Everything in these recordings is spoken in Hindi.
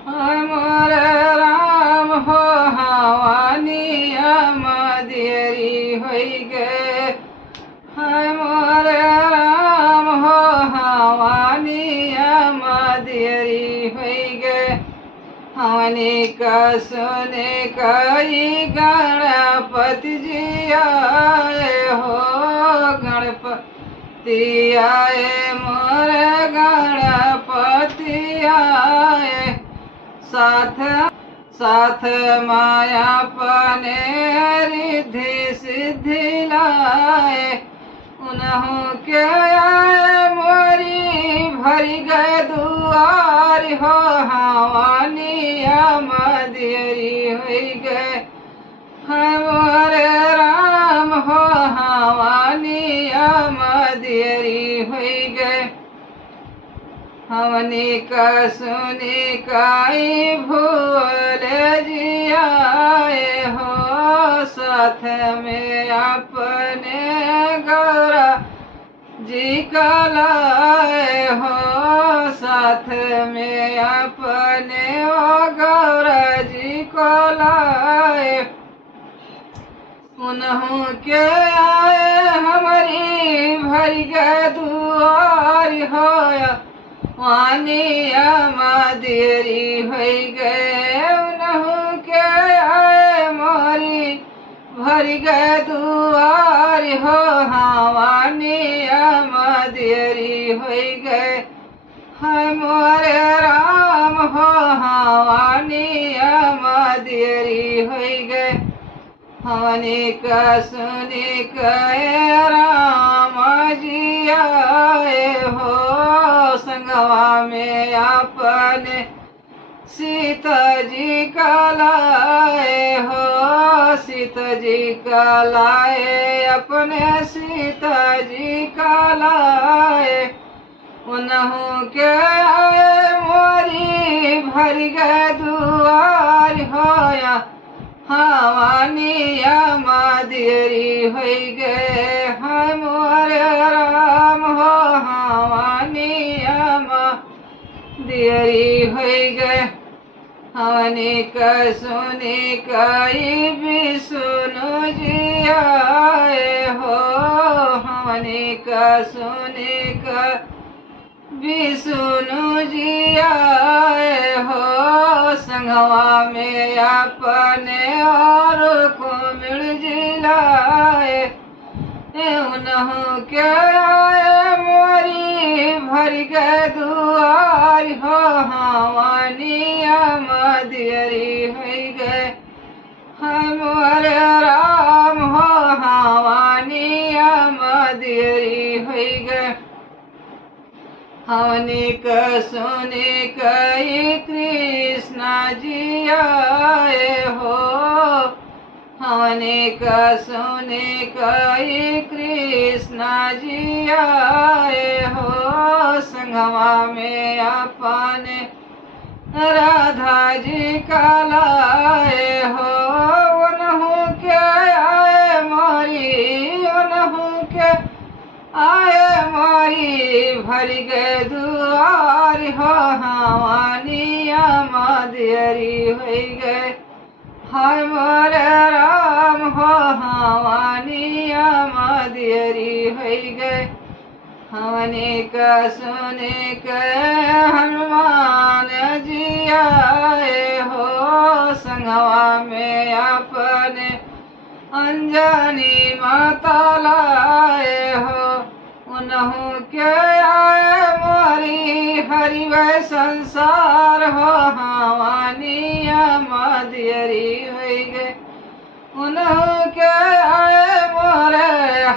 मोरे राम हो हवानिया मदेरी होई गे। मोरे राम हो हवानिया मदेरी होई गे। हवनी का सुने कई गणपति जी आए हो। गणपति आए मोरे गणपति आए। साथ साथ मायापने रिद्धि सिद्धि लाए। उन्हों के आए मोरी भरी गए दुआर हो हवानिया मदेरी होई गए। मोरे राम हो हवानिया मदेरी होई गए। हवनी का सुनी काई भूल जी आए हो। साथ में अपने गौरा जी का लाए हो। साथ में अपने गौरा जी को लाए। उन्हों के आए हमारी भरी गए दुआर हो वानिया मदेरी होई गए। उन्हों के आए मोरी भरी गए दुआर हो हवानिया मदेरी होई गए। मोरे राम हो हवानिया मदेरी होई गए। हवनी का सुनी कहे राम जी आए हो। संगवा में अपने सीता जी का लाए हो। सीता जी का लाए अपने सीता जी का लाए। उन्हों के आए मोरी भर गए दुआर होया हवानिया मदेरी होई गए। मोरे राम हो हवानिया मदेरी होई गए। हवनी का सुनी कई भी सुनो जी आए हो। हवनी का सुनी का भी सुनो जी आए हो। संगवा में अपने और को मिल जिलाए। उन्हों के आए मोरी भर गए दुआर हो हवानिया मदेरी होई गए। मोरे राम हो हवानिया मदेरी होई गए। हवनी का सुने कई कृष्णा जी आए हो। हवनी का सुने कई कृष्णा जी आए हो। संगवा में अपने राधा जी का लाए हो। उन्हों के आए मोरी उन्हों के आए मोरी भरी गए दुआर हो हवानिया मदेरी होई गए। मोरे राम हो हवानिया मदेरी होई गए। हवनी का सुने के हनुमान जी आए हो। संगवा में अपने अंजनी माता लाए हो। उन्हों के आए मोरी हरि वै संसार हो हवानिया मदेरी होई गए। उन्हों के आए मोरे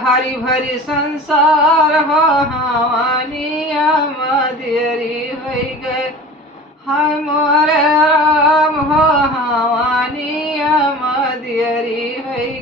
हरि भरी संसार हो हवानिया मदेरी होई गए। मोरे राम हो हवानिया मदेरी होई